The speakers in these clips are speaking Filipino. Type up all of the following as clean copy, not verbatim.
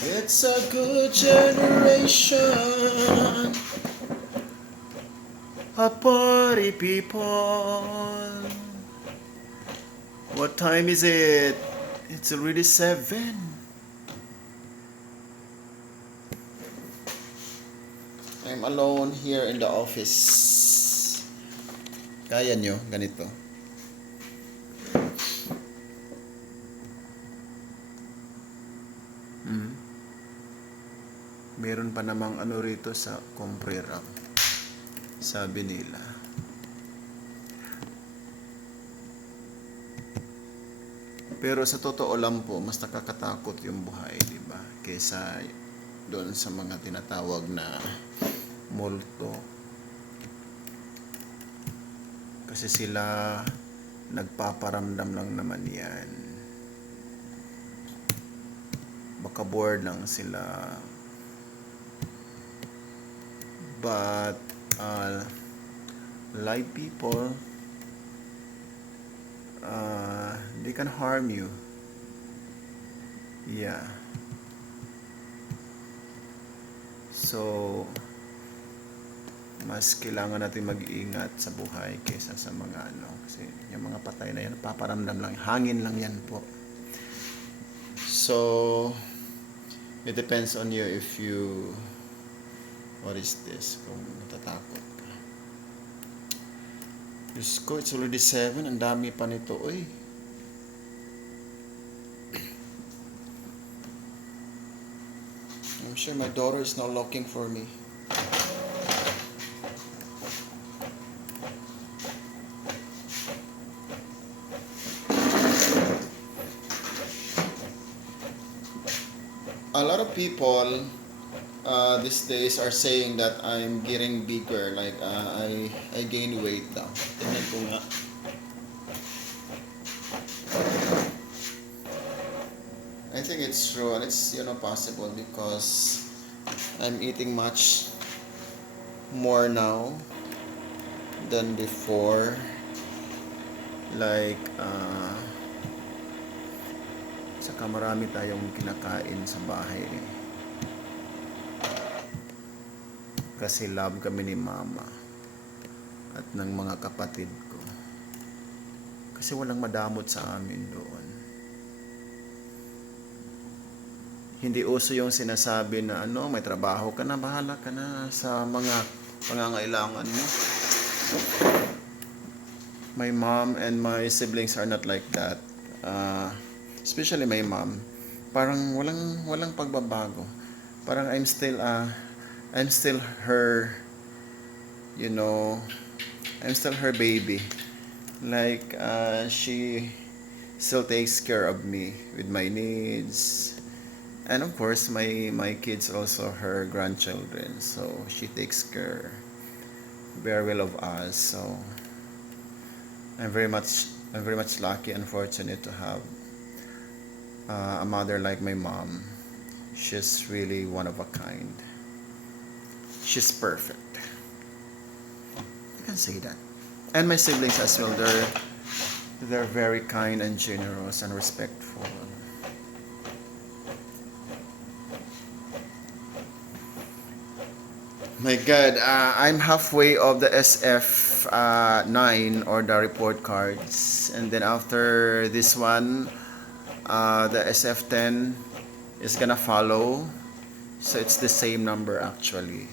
It's a good generation, a party people. What time is it? It's already 7. I'm alone here in the office. Kaya nyo, ganito. Meron pa namang ano rito sa Comprera. Sabi nila. Pero sa totoo lang po, mas nakakatakot yung buhay, di ba? Kesa doon sa mga tinatawag na multo. Kasi sila nagpaparamdam lang naman yan. Baka bored lang sila. But live people, they can harm you. Yeah. So, mas kailangan natin mag-iingat sa buhay kaysa sa mga ano. Kasi yung mga patay na yan, paparamdam lang. Hangin lang yan po. So, it depends on you if you, what is this? Kung natatakot ka. Diyos ko, it's already 7. Ang dami pa nito. Uy. I'm sure my daughter is not looking for me. A lot of people these days are saying that I'm getting bigger, like I gain weight daw. Tingnan ko nga. I think it's true and it's possible because I'm eating much more now than before. Like saka marami tayong kinakain sa bahay kasi love kami ni mama at ng mga kapatid ko kasi walang madamot sa amin doon. Hindi uso yung sinasabi na may trabaho ka na, bahala ka na sa mga pangangailangan mo. My mom and my siblings are not like that. Especially my mom, parang walang pagbabago. Parang I'm still her, I'm still her baby. Like she still takes care of me with my needs. And of course my kids also her grandchildren. So she takes care very well of us. So I'm very much lucky and fortunate to have a mother like my mom. She's really one of a kind. She's perfect. I can say that. And my siblings as well. They're very kind and generous and respectful. My God, I'm halfway of the SF9 or the report cards, and then after this one, the SF10 is gonna follow. So it's the same number actually.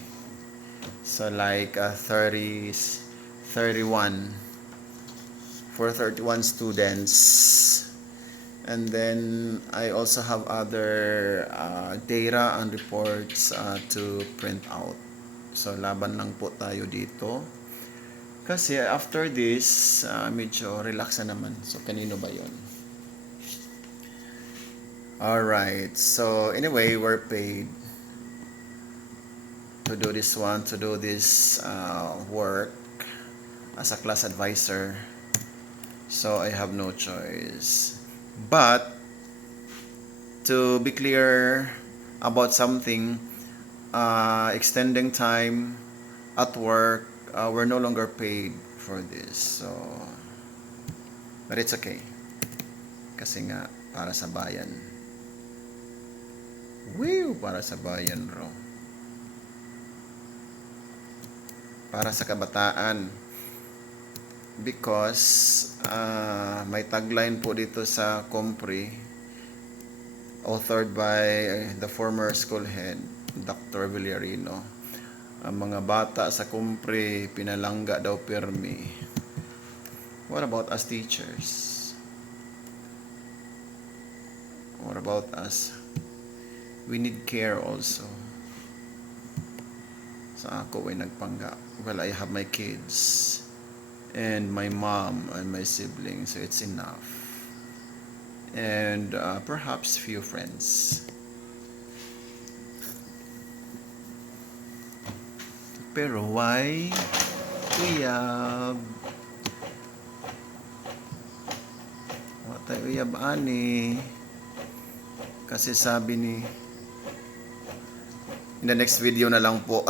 So like 31 for 31 students. And then I also have other data and reports to print out. So laban lang po tayo dito. Kasi after this, medyo relax na naman. So kanino ba yon? Alright, so anyway, we're paid to do this one, to do this work as a class advisor. So I have no choice. But to be clear about something, extending time at work, we're no longer paid for this. So, but it's okay. Kasi nga, para sa bayan. Whew, para sa bayan raw. Para sa kabataan. Because may tagline po dito sa Compre, authored by the former school head, Dr. Villarino. Ang mga bata sa Compre, pinalangga daw pirmi. What about us teachers? What about us? We need care also. Sa ako ay nagpangga. Well, I have my kids and my mom and my siblings, so it's enough. And perhaps few friends. Pero why uyab? Watay uyab ani. Kasi sabi ni in the next video na lang po.